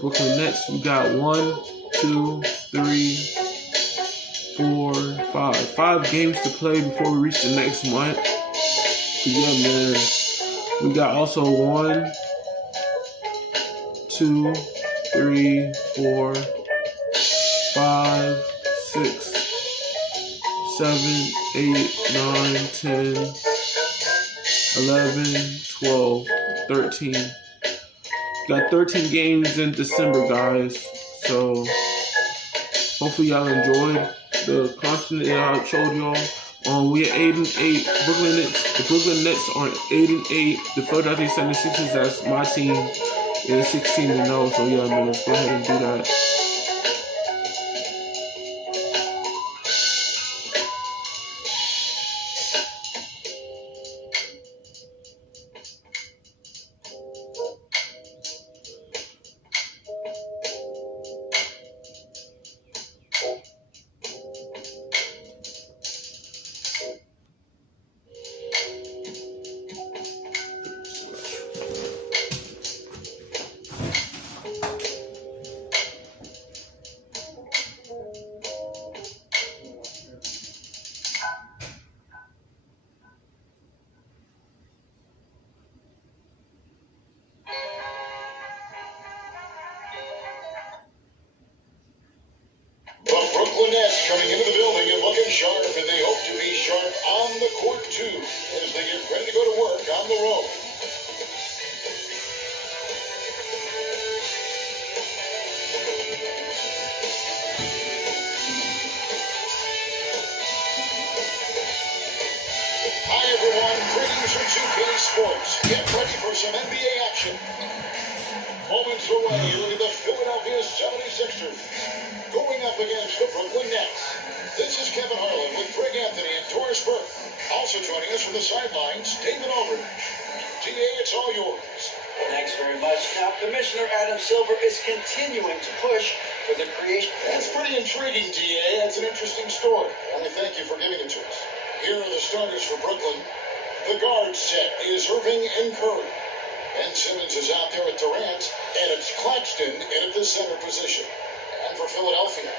Brooklyn Nets. We got 1, 2, 3, 4, 5. 5 games to play before we reach the next month. But yeah, man. We got also 1, 2, 3, 4, 5, 6, 7, 8, 9, 10, 11, 12, 13. Got 13 games in December, guys. So hopefully y'all enjoyed the content that I showed y'all. We are 8-8. The Brooklyn Nets are 8-8. The Philadelphia 76ers, that's my team, is 16-0. So yeah, man, let's go ahead and do that. Brooklyn Nets coming into the building and looking sharp, and they hope to be sharp on the court too as they get ready to go to work on the road. Hi everyone, greetings from 2K Sports. Get ready for some NBA action. Moments away, look at the Philadelphia 76ers going up against the Brooklyn Nets. This is Kevin Harlan with Greg Anthony and Doris Burke. Also joining us from the sidelines, David Aldridge. DA, it's all yours. Thanks very much. Now, Commissioner Adam Silver is continuing to push for the creation. That's pretty intriguing, DA. That's an interesting story. And I thank you for giving it to us. Here are the starters for Brooklyn. The guard set is Irving and Curry. Ben Simmons is out there at Durant, and it's Claxton in at the center position. And for Philadelphia,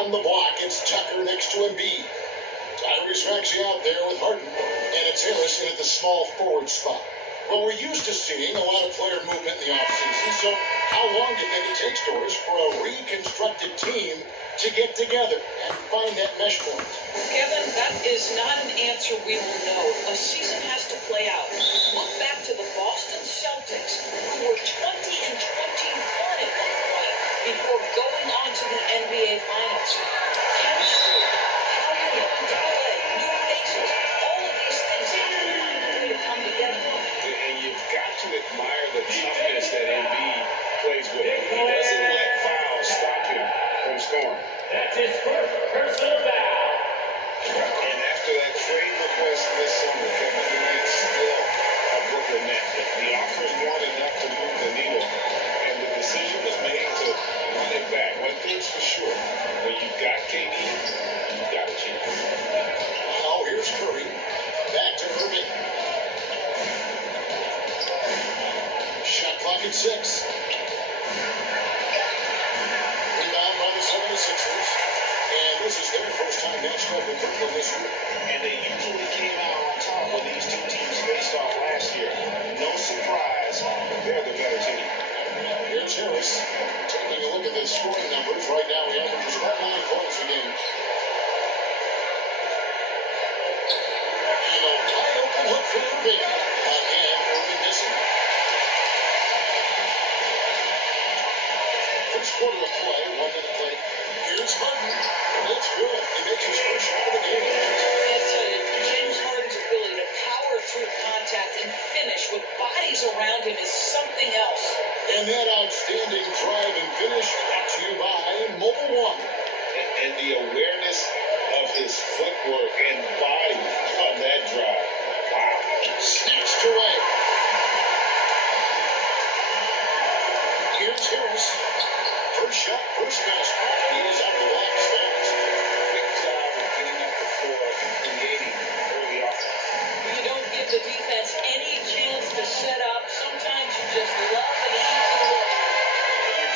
on the block, it's Tucker next to Embiid. Tyrese Maxey out there with Harden, and it's Harris in at the small forward spot. Well, we're used to seeing a lot of player movement in the offseason, so how long do you think it takes, Doris, for a reconstructed team to get together and find that mesh point? Kevin, that is not an answer we will know. A season has to play out. Look back to the Boston Celtics, who were 20-21 at one point before going on to the NBA Finals. Chemistry, Kyrie, play, new faces, all of these things have to find a way to come together. And you've got to admire the toughness that Embiid plays with. He doesn't let fouls stop him from scoring. That's his first personal foul. And after that trade request this summer, Kevin Durant still a Brooklyn Net. The offers weren't enough to move the needle, and the decision was made to run it back. One thing's for sure, when you've got KD, you've got a chance. Now here's Curry. Back to Irving. Shot clock at 6. Rebound by the 76ers. And this is their first time matched up with Brooklyn this year. And they usually came out on top when these two teams faced off last year. No surprise, they're the better team. Here's Harris. Taking a look at the scoring numbers. Right now, he averages about 9 points a game. And a wide open look for Irving. Again, Irving missing. First quarter of play, 1 minute play. Here's Harden. That's good. He makes his first shot of the game. I tell you, James Harden's ability to power through contact and finish with bodies around him is something else. And that outstanding drive and finish brought to you by Mobile One. And the awareness of his footwork and body on that drive. Wow. Snatched away. Here's Harris. First shot, first basket. He is out of the box fast. Quick job of getting up the floor and creating early offense. You don't give the defense any chance to set up. Sometimes you just love an easy look. And you're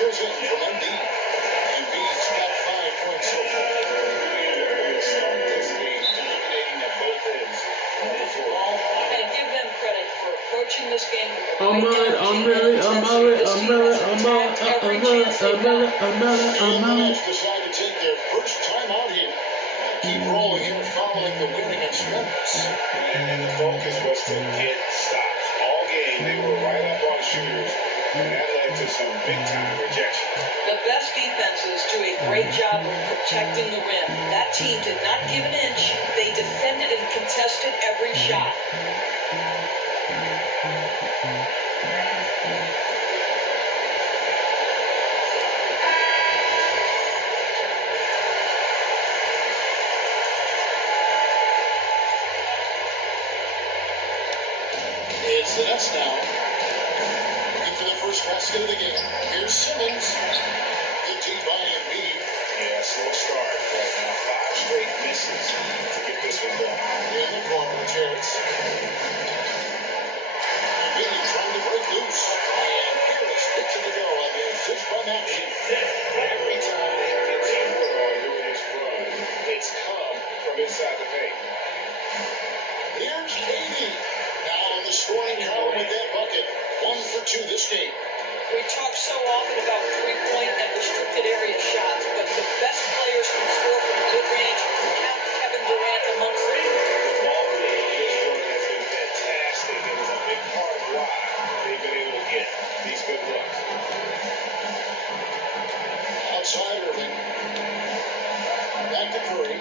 goes in from Embiid. Embiid's got 5 points so far. Start this game dominating at both ends on the floor. And give them credit for approaching this game with the I'm right on it, energy I'm and ready, I'm intensity. on it, This I'm team ready, has I'm on it, attacked every I'm on it, chance they've I'm on it, got. I'm on it, And I'm the on it. Nets decide to take their first time out here. Keep rolling here following the win against Memphis. And the focus was to get stops. All game, they were right up on shooters, and that led to some big-time rejection. The best defenses do a great job of protecting the rim. That team did not give an inch. They defended and contested every shot. It's the Nets now. Looking for their first basket of the game. Here's Simmons. Good D by Embiid. Yeah, slow start, but now 5 straight misses to get this one going. In the corner, Terrence. Embiid trying to break loose. And Harris gets it to go on the assist by Maxey. Every time they get scored on during this run, it's come from inside the paint. Here's Katie. Now in the scoring column with that bucket. 1 for 2 this game. We talk so often about three-point and restricted area shots, but the best players can score from mid-range. Count Kevin Durant amongst them. The ball movement on this run has been fantastic, and it's a big part of why they've been able to get these good looks. Outside Irving. Back to Curry.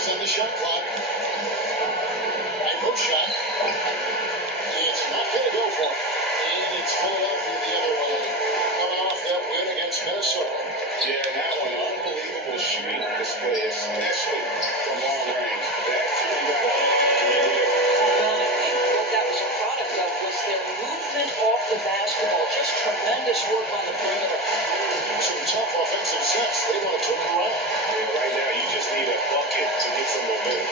On the shot clock. High post shot. It's not going to go for him. And it's Philadelphia the other way. Coming off that win against Minnesota. Yeah, that one, unbelievable shooting display, especially from long range. That truly got to be a Well, I think what that was a product of was their movement off the basketball. Just tremendous work on the perimeter. Some tough offensive sets. They want to turn it around. right now, you just need a bucket to get some momentum.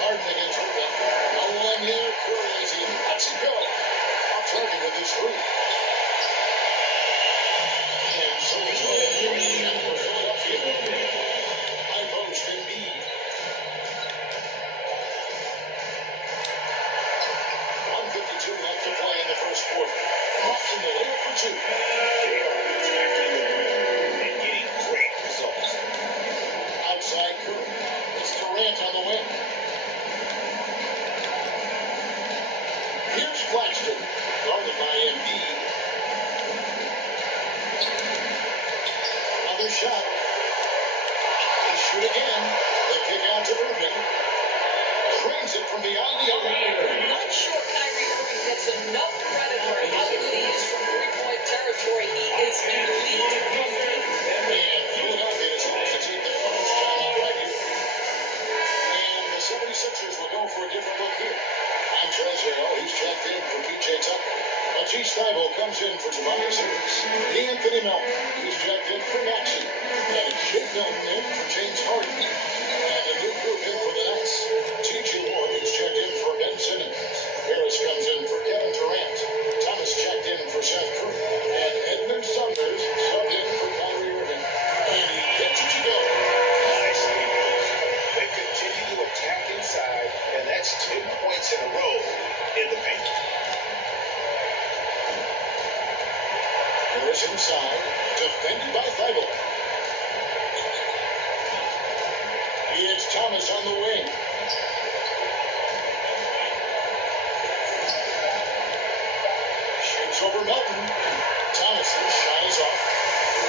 Harden against Irving. No one here. Curry as he lets it go. Off target with his three. And so it's all three and for Philadelphia. High post Embiid. 1:52 left to play in the first quarter. Hawks in the layup for 2. They are attacking the rim and getting great results. Outside Curry. It's Durant on the wing. Here's Claxton. Guarded by Embiid. Another shot. They shoot again. The kick out to Irving. Cranes it from beyond the arc. Not sure Kyrie Irving gets enough credit for how good he is from three-point territory. He is elite. And Philadelphia is able to take their first time out right here. And the 76ers will go for a different look here. I'm Trezor. He's checked in for PJ Tucker. Matisse Thybulle comes in for Tobias Harris. Anthony Melton, he's checked in for Maxey. And Shake Milton in for James Harden. And a new group in for the Nets. T.J. Ward is checked in for Ben Simmons. Harris comes in for Kevin Durant. Thomas checked in for Seth Curry. And Edmund Sumner subbed in for Kyrie Irving. And he gets it to go. Nicely moved. They continue to attack inside, and that's 10 points in a row in the paint. Harris inside. Defended by Thybulle. It's Thomas on the wing. Shoots over Melton. Thomas's shot is off.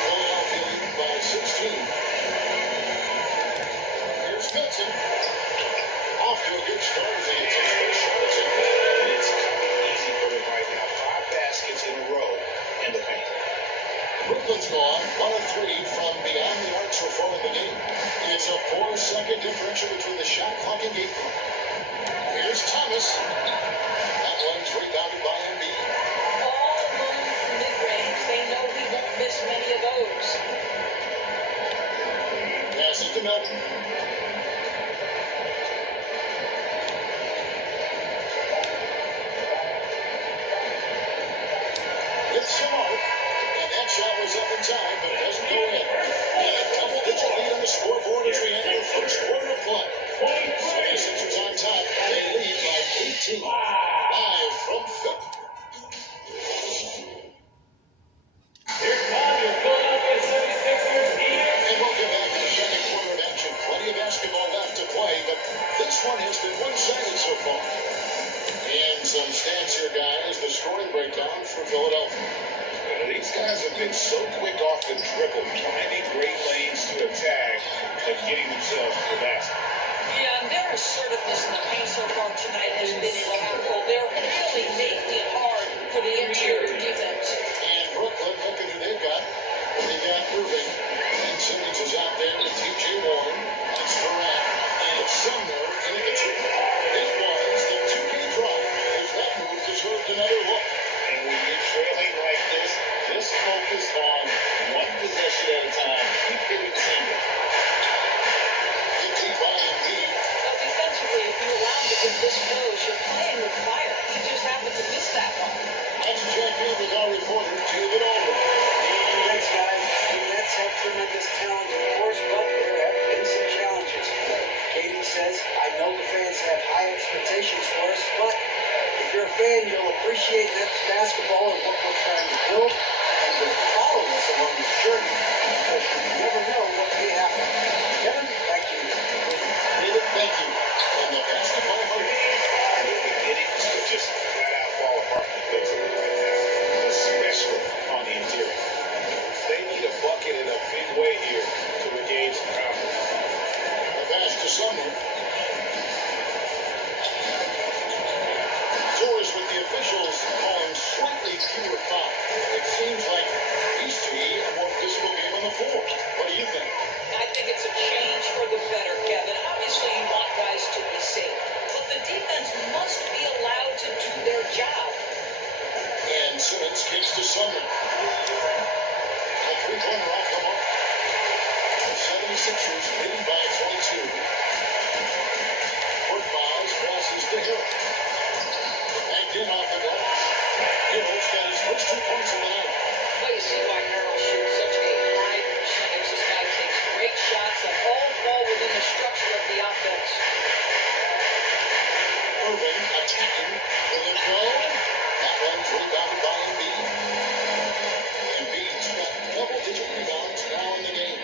Philadelphia leading by 16. Here's Milton. Off to a good start as he hits his first shot. It's coming easy for them right now. 5 baskets in a row in the paint. Brooklyn's gone 1 of 3 from beyond the arc so far in the game. It's a 4-second differential between the shot clock and game clock. Here's Thomas. That one's rebounded by Embiid. All alone from mid-range. They know he won't miss many of those. Pass it to Melton. hits the mark, and that shot was up in time, but it doesn't go in. And a double-digit lead on the scoreboard as we enter the first quarter of play. 76ers on top. They lead by 18. Live from Philly. Here come your Philadelphia 76ers here. And welcome back to the second quarter of action. Plenty of basketball left to play, but this one has been one-sided so far. And some stats here, guys. The scoring breakdown for Philadelphia. These guys have been so quick off the dribble, finding great lanes to attack and getting themselves to the basket. Yeah, and their assertiveness in the paint so far tonight has been impactful. They're really making it hard for the interior defense. And Brooklyn, look at who they've got. They got Irving. And Simmons is out there with T.J. Warren. That's Durant. And Sumner in the two. It was the two-game drive as that move deserved another look. And when you're trailing like this, just focus on one possession at a time. Keep hitting singles. Get deep by Embiid. But defensively, if you allow him to get this close, you're playing with fire. He just happened to miss that one. Let's check in with our reporter, David Aldridge. Thanks, guys. The Nets have tremendous talent, of course, but there have been some challenges. Katie says, I know the fans have high expectations for us, but if you're a fan, you'll appreciate Nets basketball and what we're trying to build, and you'll follow us along this journey, because you never know what may happen. Kevin, back to you. David, thank you. And the basketball hoop. And the beginnings to just flat out fall apart defensively right now, especially on the interior. They need a bucket in a big way here to regain some confidence. The pass to Sumner. Torres with the officials calling slightly fewer fouls. It seems like these three a more physical game on the floor. What do you think? I think it's a change for the better, Kevin. Obviously, you want guys to be safe, but the defense must be allowed to do their job. And Simmons kicks to Sumner. A three-pointer off the mark. The 76ers leading by 22. Kurt Miles passes to Hill. Backed in off the glass. Hill's got his first 2 points of the night. Well, you see why Harrell shoots such a high percentage. This guy takes great shots that all fall within the structure of the offense. Irving attacking. Will it go? That one's rebounded by Embiid. Embiid's got double-digit rebounds now in the game.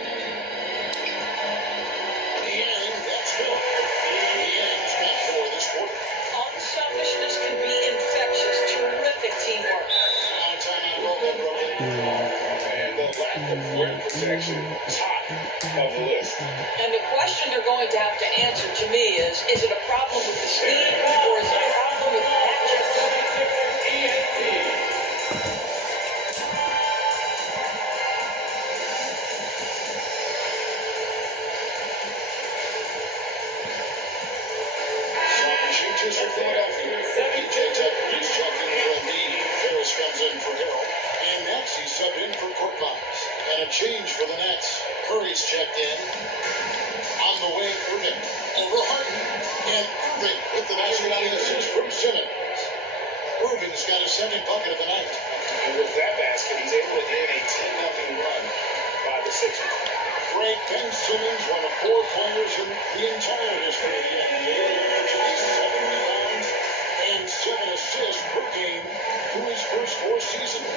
Niang, that's Hill. Niang's got 4 this quarter. Unselfishness can be infectious. Terrific teamwork. Now time on Brooklyn, Brooklyn. And the lack of rim protection, top of the list. And the question they're going to have to answer to me is it a problem with the speed or is it a problem with matchup? 76ers ENT. Some changes for Philadelphia. PJ Tucker is checking for Embiid. Harris comes in for Harrell. And Maxey subbed in for Kurt Miles. And a change for the Nets. Curry's checked in. On the wing, Irving. Over Harden. And Irving with the basket on the assist from Simmons. Irving's got his second bucket of the night. And with that basket, he's able to end a 10-0 run by the Sixers. Great Ben Simmons, one of 4 players in the entire history of the NBA to achieve 7 rebounds and 7 assists per game through his first 4 seasons.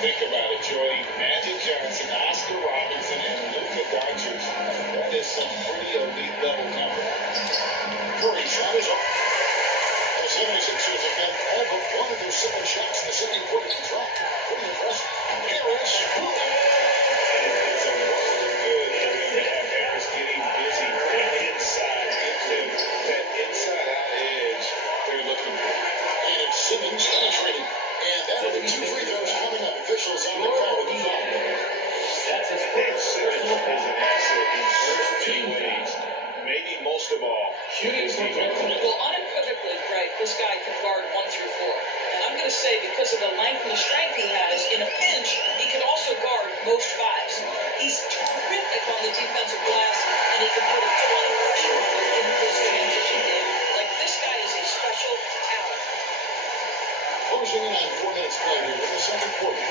Think about it, Jordy. Magic Johnson, Oscar Robinson, and Luka Doncic. That is some pretty elite level number. Curry shot is off. The 76ers have got all but one of their 7 shots in the second quarter to drop. Pretty impressive. Harris, It's a world of good for them to have Harris getting busy inside. Gives them that inside-out edge they're looking for. and it's Simmons penetrating. And that'll be 2 free throws coming up. Officials on the call with the foul. That's his Ben first Simmons personal is an foul. asset in so many ways. Maybe most of all, Shooting his from defense. Well, unequivocally, Greg, this guy can guard 1 through 4. And I'm going to say because of the length and the strength he has, in a pinch, he can also guard most 5s. He's terrific on the defensive glass, and he can put a ton of pressure on you in this transition game. Like, this guy is a special talent. Closing in on 4 minutes played here in the second quarter.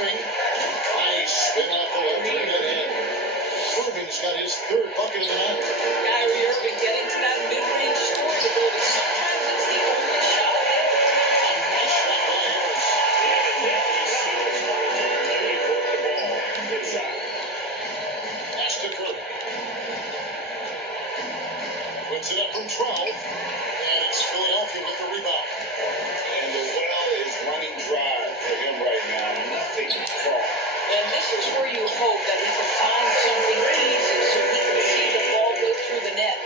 Irving. Nice spin off the left wing and in. Irving's got his third bucket of the night. Kyrie Irving getting to that mid-range scoring ability. Sometimes it's the only shot available. A nice shot by Harris. Pass to Curry. Puts it up from 12. And it's Philadelphia with the rebound. And the well is running dry for him right now. Nothing to call. And this is where you hope that he can find something easy so he can see the ball go through the net.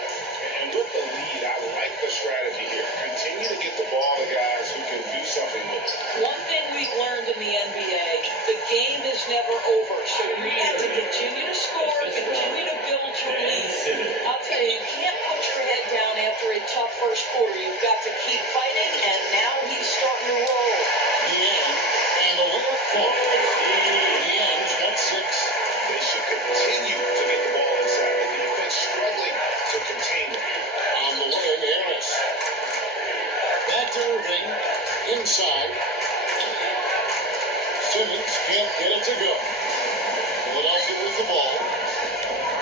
And with the lead, I like the strategy here. Continue to get the ball to guys who can do something with it. One thing we've learned in the NBA, the game is never over. So you have to continue to score, continue to build your lead. I'll tell you, you can't put your head down after a tough first quarter. You've got to keep fighting, and now he's starting to roll. Niang and the layup falls. Niang's got 6. They should continue to get the ball inside. The defense struggling to contain it. On the way, Harris. Back to Irving. Inside. Simmons can't get it to go. Philadelphia with the ball.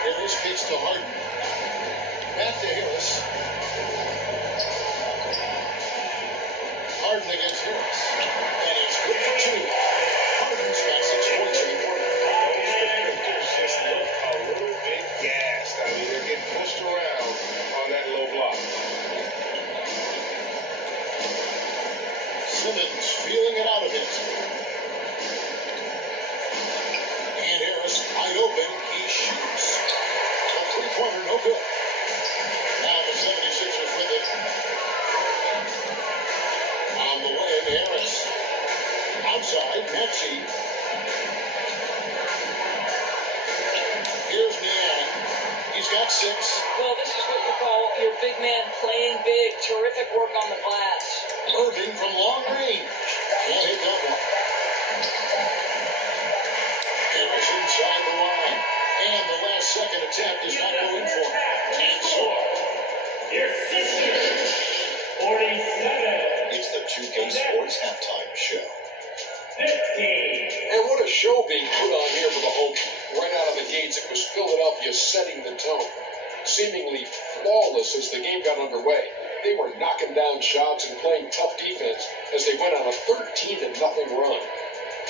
Harris kicks to Harden. Back to Harris. Harden against Harris. And it's good for 2. Harden's got 6 points in the quarter. Those defenders just look a little bit gassed. I mean, they're getting pushed around on that low block. Simmons feeling it out a bit. And Harris wide open. He shoots. A three-pointer, no good. Now the 76ers with it. On the way, Harris. Outside, Maxey. Here's Niang. He's got 6. Well, this is what you call your big man playing big. Terrific work on the glass. Irving from long range. Can't hit that one. Harris inside the line. And the last second attempt is not going for him. And so, Your Sixers, 47. it's the 2K Sports halftime show. 50. And what a show being put on here for the home. Right out of the gates, it was Philadelphia setting the tone. Seemingly flawless as the game got underway. They were knocking down shots and playing tough defense as they went on a 13-0 run.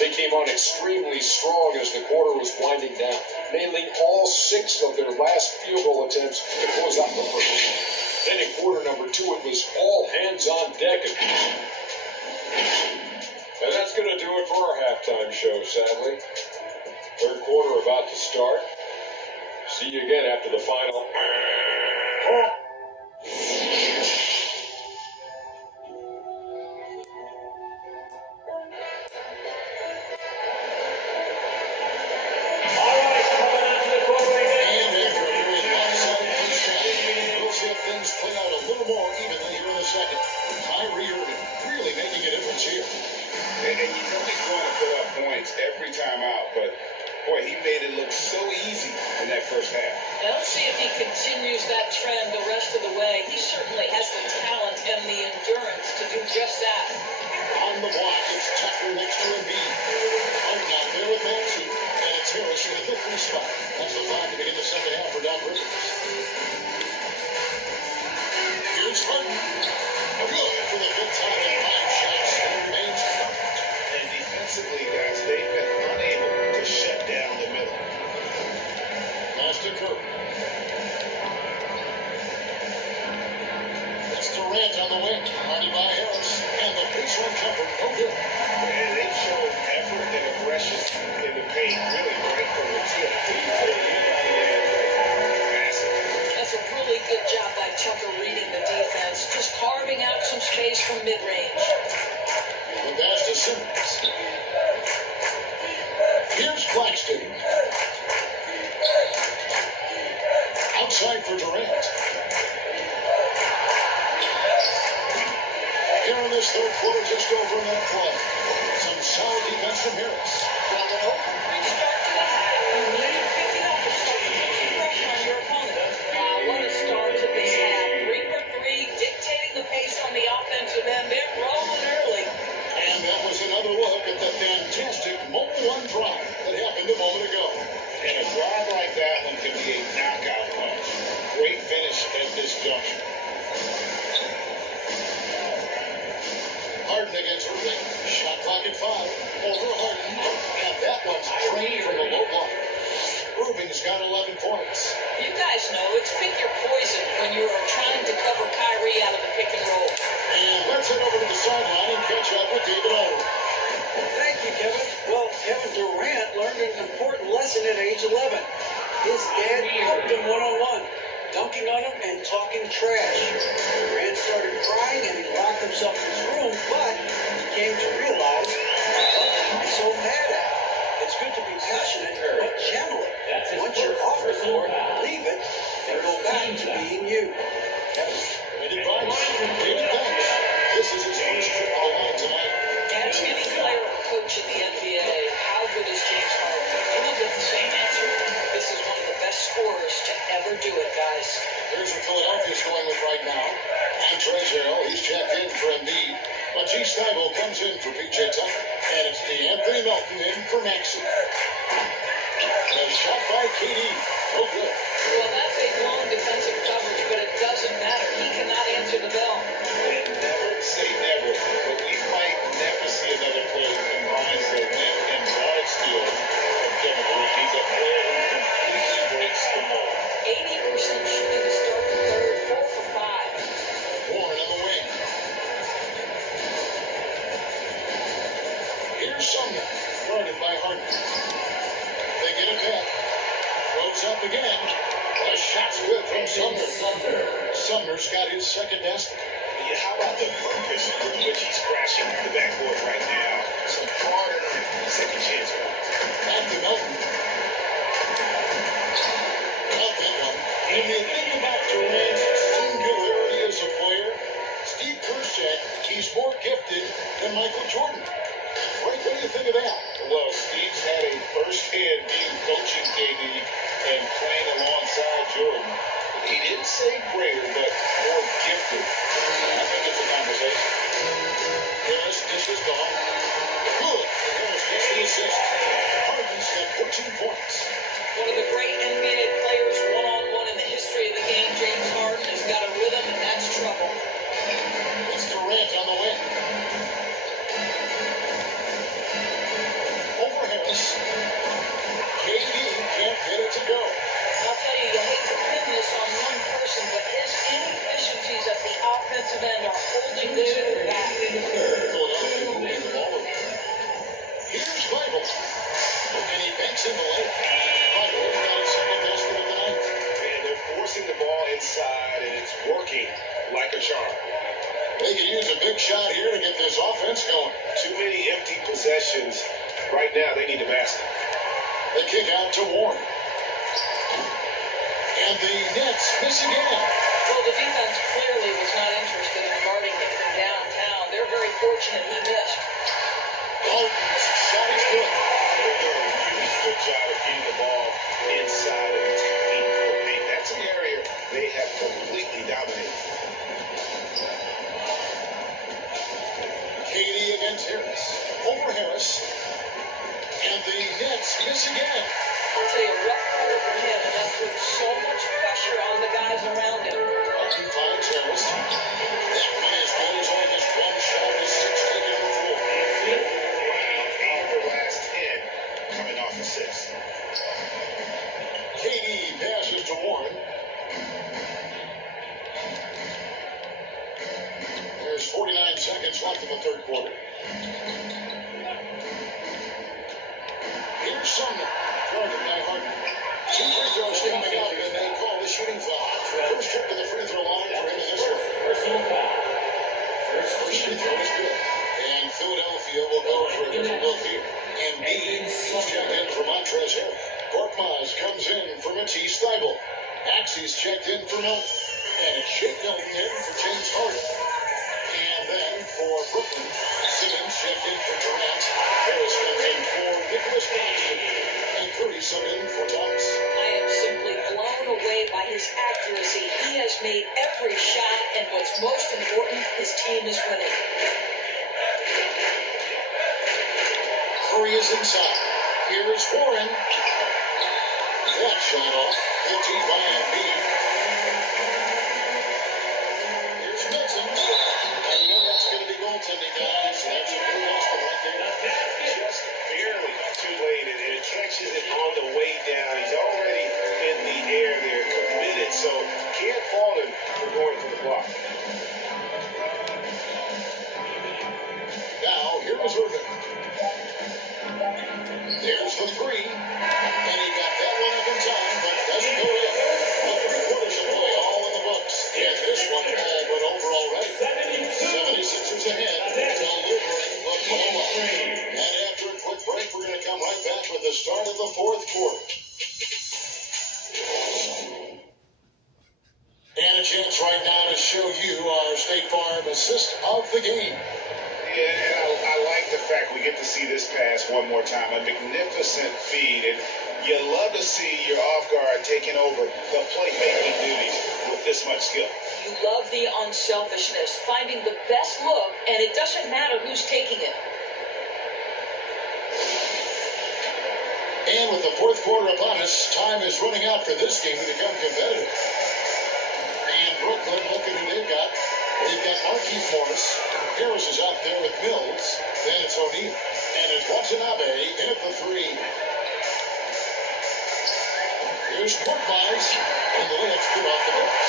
They came on extremely strong as the quarter was winding down, nailing all 6 of their last field goal attempts to close out the first. Then in quarter number 2, it was all hands on deck. And that's going to do it for our halftime show, sadly. Third quarter about to start. See you again after the final. All right, coming out to the court right and now. after a very lopsided first half, we'll see if things play out a little more evenly here in the second. Kyrie Irving really making a difference here. And you know he's going to put up points every time out, but boy, he made it look so easy in that first half. Now let's see if he continues that trend the rest of the way. He certainly has the talent and the endurance to do just that. On the block, it's Tucker next to Embiid. Harden out there with Maxey. And it's Harris in the victory spot. That's the 5 to begin the second half for Doc Rivers. Here's Harden. Good for the good time and 5 shots. And remains perfect. And defensively, guys, they've been unable to shut down the middle. Pass to Curry. That's Durant on the wing. Hardy by Harris. And the baseline jumper, no good. And they've shown effort and aggression in the paint, really right from the tip. Massive. That's a really good job by Tucker reading the defense, just carving out some space from mid-range. The pass to Simmons. Here's Claxton. Outside for Durant. Here in this third quarter, just over a minute play. Some solid defense from Harris. Well, an open free start to the half. You need to pick it up and start to put some pressure on your opponent. Wow, what a start to this half. 3 for 3, dictating the pace on the offensive end. They're rolling early. And that was another look at the fantastic Mobile One against Irving. Shot clock at 5. Over Harden. And that one's drained from the low block. Irving's got 11 points. You guys know it's pick your poison when you are trying to cover Kyrie out of the pick and roll. And let's head over to the sideline and catch up with David Aldridge. Thank you, Kevin. Well, Kevin Durant learned an important lesson at age 11. His dad helped him one-on-one, dunking on him and talking trash. Durant started crying and he locked himself in his room, but he came to realize, what am I so mad at? It's good to be passionate, but channel it. Once you're off the court, leave it and go back to being you. Kevin. Great advice. David, thanks. This is his first trip to the line tonight. Ask any player or coach in the NBA, how good is James Harden? You will get the same answer. This is one of the best scorers to ever do it, guys. Here's what Philadelphia's going with right now. Montrezl Harrell, he's checked in for Embiid. Matisse Thybulle comes in for PJ Tucker. And it's Anthony Melton in for Maxey. A shot by KD. Oh, good. Well, that's a long defensive coverage, but it doesn't matter. He cannot answer the bell. And never say never, but we might never see another player who combines the win and guard skill of Kevin Durant. He's a player who completely breaks the mold. 80% shooting to start the third, 4 for 5. Warren on the wing. Here's Sumner, guarded by Harden. They get it back. Throws up again. The shot's good from Sumner. Sumner's got his second basket. Yeah, how about the purpose with which he's crashing the backboard right now? Some hard-earned second chance points. Back to Melton. Not that one. When you think about Durant's singularity as a player, Steve Kerr said he's more gifted than Michael Jordan. Right, what do you think of that? Well, Steve's had a first-hand view coaching KD and playing alongside Jordan. He didn't say greater, but more gifted. I think it's a conversation. Harris dishes gone. Good. Harris gets the assist. Harden's got 14 points. One of the great NBA players one-on-one in the history of the game, James Harden, has got a rhythm, and that's trouble. It's Durant on the wing. Over Harris. KD can't get it to go. I'll tell you, you hate to pin this on one person, but his inefficiencies at the offensive end are holding this group back. Philadelphia moving the ball around. Here's Bible. And he banks in the lane. Bible got his second basket of the night. And they're forcing the ball inside, and it's working like a charm. They could use a big shot here to get this offense going. Too many empty possessions. Right now, they need a basket. They kick out to Warren. And the Nets miss again. Well, the defense clearly was not interested in guarding him from downtown. They're very fortunate he missed. Harden's shot is good. They're doing a really good job of getting the ball inside and attacking the paint. That's an area they have completely dominated. KD against Harris. Over Harris. And the Nets miss again. I'll tell you, rough quarter for him, and that puts so much pressure on the guys around him. Harden finds Harris. That one is good. He's only missed one shot. His 6 taken on 4. 8 of their last 10 coming off the 6. KD passes to Warren. There's 49 seconds left in the third quarter. Here's Sumner, guarded by Harden. 2 free throws coming up, and they call the shooting foul. First trip to the free throw line for him in this one. Personal foul. First free throw is good. And Philadelphia will go for a different look here. And Embiid is checked in for Montrezl Harrell. Korkmaz comes in for Matisse Thybulle. Maxey's checked in for Melton. And it's Shake Milton in for James Harden. And then for Brooklyn, Simmons checked in for Durant. Harris comes in for Nicholas Batum. And Curry sub in for Thomas. I am simply blown away by his accuracy. He has made every shot, and what's most important, his team is winning. Curry is inside. Here is Warren. That shot off. Empty by Embiid. Here's Milton. And you know that's going to be goaltending, guys. That's is Irving. There's the three. And he got that one up in time, but doesn't go in. But the quarters of play all in the books. And this one all went over already. 76ers ahead, delivering Oklahoma. And after a quick break, we're going to come right back with the start of the fourth quarter. And a chance right now to show you our State Farm assist of the game. Yeah, and I like the fact we get to see this pass one more time. A magnificent feed. And you love to see your off guard taking over the playmaking duties with this much skill. You love the unselfishness, finding the best look, and it doesn't matter who's taking it. And with the fourth quarter upon us, time is running out for this game to become competitive. And Brooklyn, look at who they've got. They've got Marquise Morris. Harris is out there with Mills. Then it's O'Neal. And it's Watanabe in at the three. Here's Korkmaz. And the layup's good off the books.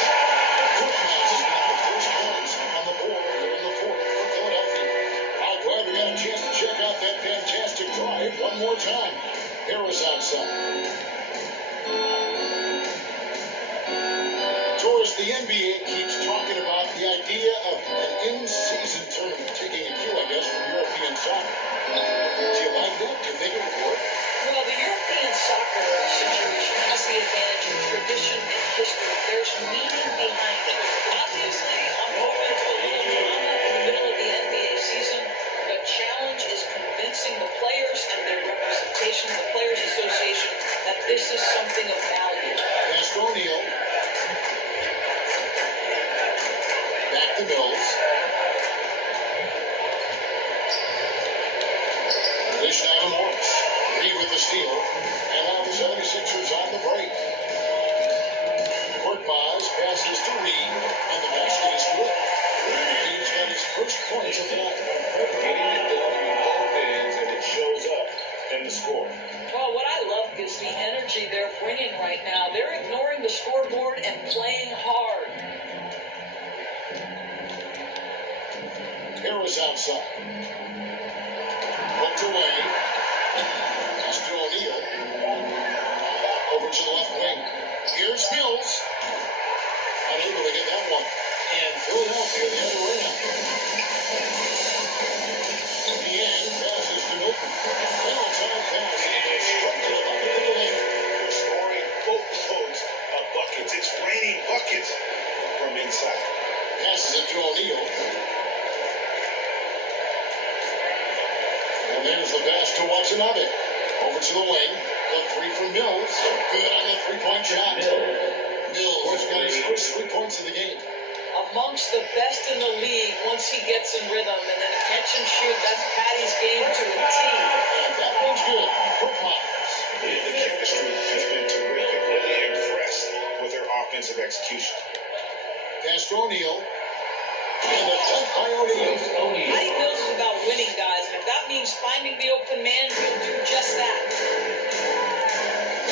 Korkmaz has got the first points on the board here in the fourth for Philadelphia. How glad we got a chance to check out that fantastic drive one more time. Harris outside. Torres, the NBA keeps talking about the idea of an in-season tournament, taking a cue, I guess, from European soccer. Do you like that? Do you think it would work? Well, the European soccer situation has the advantage of tradition and history. There's meaning behind it. Obviously, I'm open to a little drama in the middle of the NBA season. The challenge is convincing the players and their representation of the Players Association that this is something of value. That's O'Neal. Back to Mills. Dish down to Morris. Reed with the steal. And now the 76ers on the break. Korkmaz passes to Reed. And the basket is good. Reed's got his first points of the night. Getting it done on both ends, and it shows up in the score. Well, what I love is the energy they're bringing right now. They're ignoring the scoreboard and playing hard. Harris outside. Hooked away. Pass to O'Neal. Over to the left wing. Here's Mills. Unable to get that one. And Philadelphia the other way now. In the end, passes to Milton. Final time pass. Straight to the bucket of the lane. They're scoring boatloads of buckets. It's raining buckets from inside. Passes it to O'Neal. And there's the pass to Watanabe. Over to the wing. The three from Mills. Good on the three-point shot. Mills has got his first 3 points of the game. Amongst the best in the league once he gets in rhythm, and then catch and shoot, that's Patty's game to a T. And that one's good. Korkmaz. Yeah, the chemistry has been terrific. Really impressed with their offensive execution. Pass to O'Neal. And a dunk by O'Neal. Patty Mills is about winning, guys, and if that means finding the open man, he'll do just that.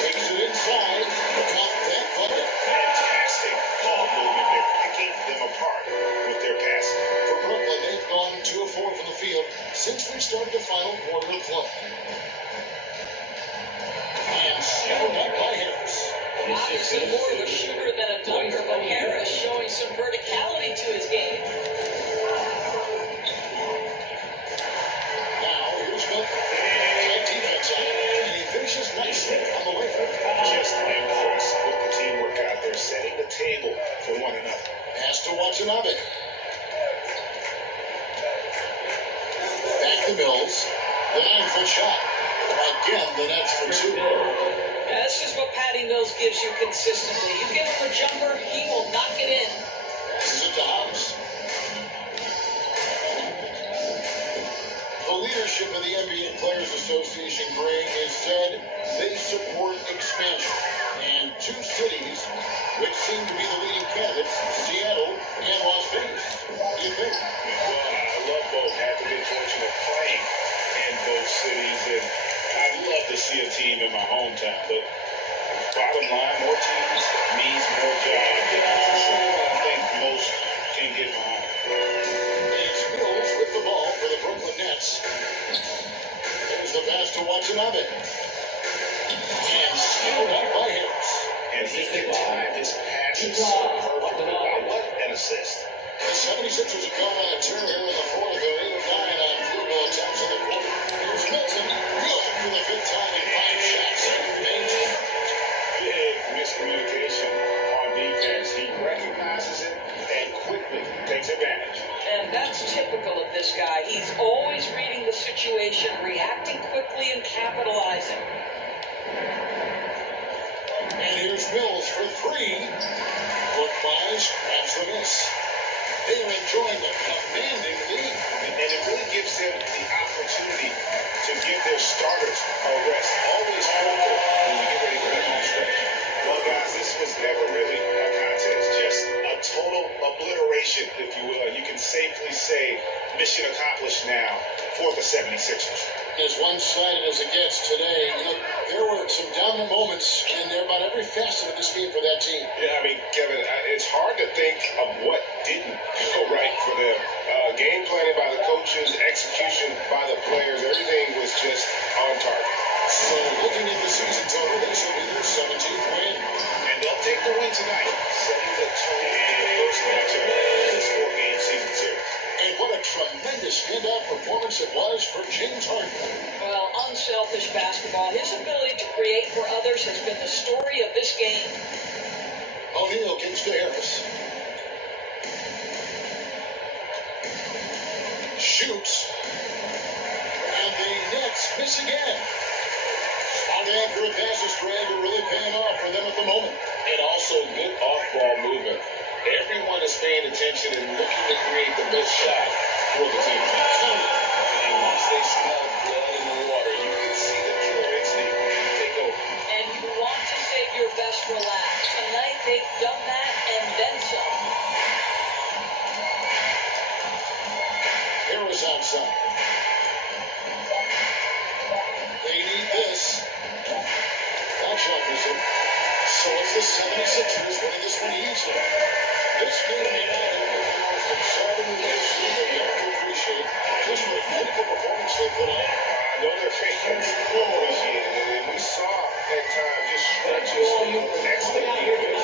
Takes it inside. Count that bucket. Fantastic ball movement. They're picking them apart with their passing. For Brooklyn, they've gone 2 of 4 from the field since we started the final quarter of play. And shelled up by Harris. Obviously more of a shooter than a dunker, but Harris showing some verticality to his game. Now, here's Milton. Great defense on him, and he finishes nicely on the way through. Just impressed with the teamwork out there, setting the table for one another. Pass to Watanabe. Back to Mills. The 9-foot shot. Again, the net's for 2. Yeah, this is what Patty Mills gives you consistently. You give him a jumper, he will knock it in. Passes it to House. The leadership of the NBA Players Association, Greg, has said they support expansion. And 2 cities, which seem to be the leading candidates, Seattle and Las Vegas. What do you think? Well, I love both. Had the good fortune of playing in both cities, and I'd love to see a team in my hometown. But bottom line, more teams means more jobs. That's for sure. I think most can get behind. It's Mills with the ball for the Brooklyn Nets. to Watanabe. And sealed up by Harris. And he can time his passes so perfectly. Wow, what an assist. The 76ers have gone on a tear here in the fourth. They're 8 of 9 on field goal attempts in the quarter. Here's Milton. Good for the fifth time in 5 shots. Big miscommunication on defense. He recognizes it and quickly takes advantage. And that's typical of this guy. He's always reading the situation, reacting quickly, and capitalizing. And here's Mills for 3. Look buys, grabs the miss. They are enjoying the commanding lead. And it really gives them the opportunity to give their starters a rest. Always critical when you get ready for that home stretch. Well, guys, this was never really a contest. Just a total obliteration, if you will. You can safely say mission accomplished now for the 76ers. As one-sided as it gets today, there were some dominant moments in there about every facet of this game for that team. Yeah, I mean, Kevin, it's hard to think of what didn't go right for them. Game planning by the coaches, execution by the players, everything was just on target. So looking at the season total, this will be their 17th win. And they'll take the win tonight, setting the tone in the first matchup of this 4-game season series. And what a tremendous standout performance it was for James Harden. Well, unselfish basketball. His ability to create for others has been the story of this game. O'Neal gives to Harris. Shoots. And the Nets miss again. Smart accurate passes, Greg, are really paying off for them at the moment. And also good off-ball movement. Everyone is paying attention and looking to create the best shot for the team. And once they smell blood in the water, you can see the killer instinct take over. And you want to save your best for last. Tonight, they've done that and then some. Harris outside. They need this. That shot was in. So it's the 76ers winning this one easily. This game may not have been the most exciting race that you have to appreciate. Just what a critical performance they put on. I know their fans appreciated it, and we saw at times just stretches of excellent defense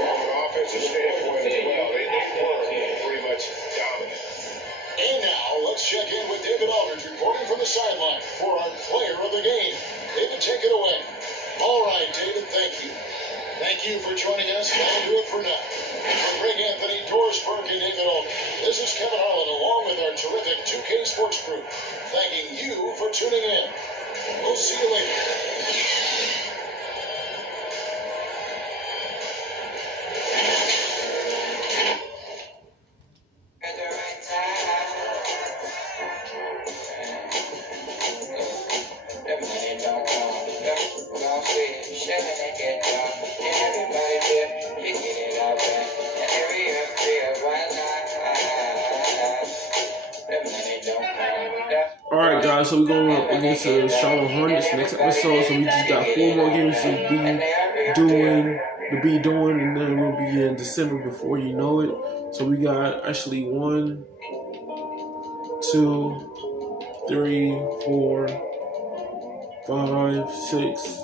from an offensive standpoint as well. They were pretty much dominant. And now, let's check in with David Aldridge reporting from the sideline for our player of the game. David, take it away. All right, David, thank you. Thank you for joining us. That'll do it for now. For Greg Anthony, Doris Burke, and David Aldridge, this is Kevin Harlan along with our terrific 2K Sports crew, thanking you for tuning in. We'll see you later. Alright guys, so we're going up against the Charlotte Hornets next episode, so we just got 4 more games to be doing, and then we'll be in December before you know it. So we got actually 1, 2, 3, 4, 5, 6,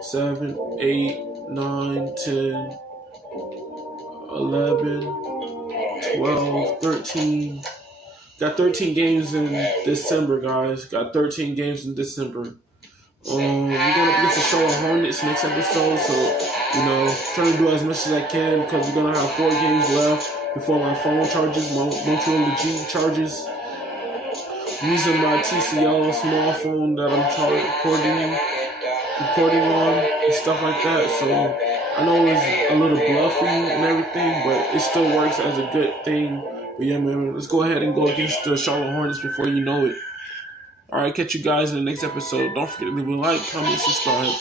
7, 8, 9, 10, 11, 12, 13. Got 13 games in December, guys. Got 13 games in December. We're going up against the Charlotte Hornets next episode, so, trying to do as much as I can because we're going to have 4 games left before my phone charges, my Motorola G charges. I'm using my TCL small phone that I'm recording on and stuff like that, so I know it's a little bluffy and everything, but it still works as a good thing. But yeah, man, let's go ahead and go against the Charlotte Hornets before you know it. All right, catch you guys in the next episode. Don't forget to leave a like, comment, subscribe.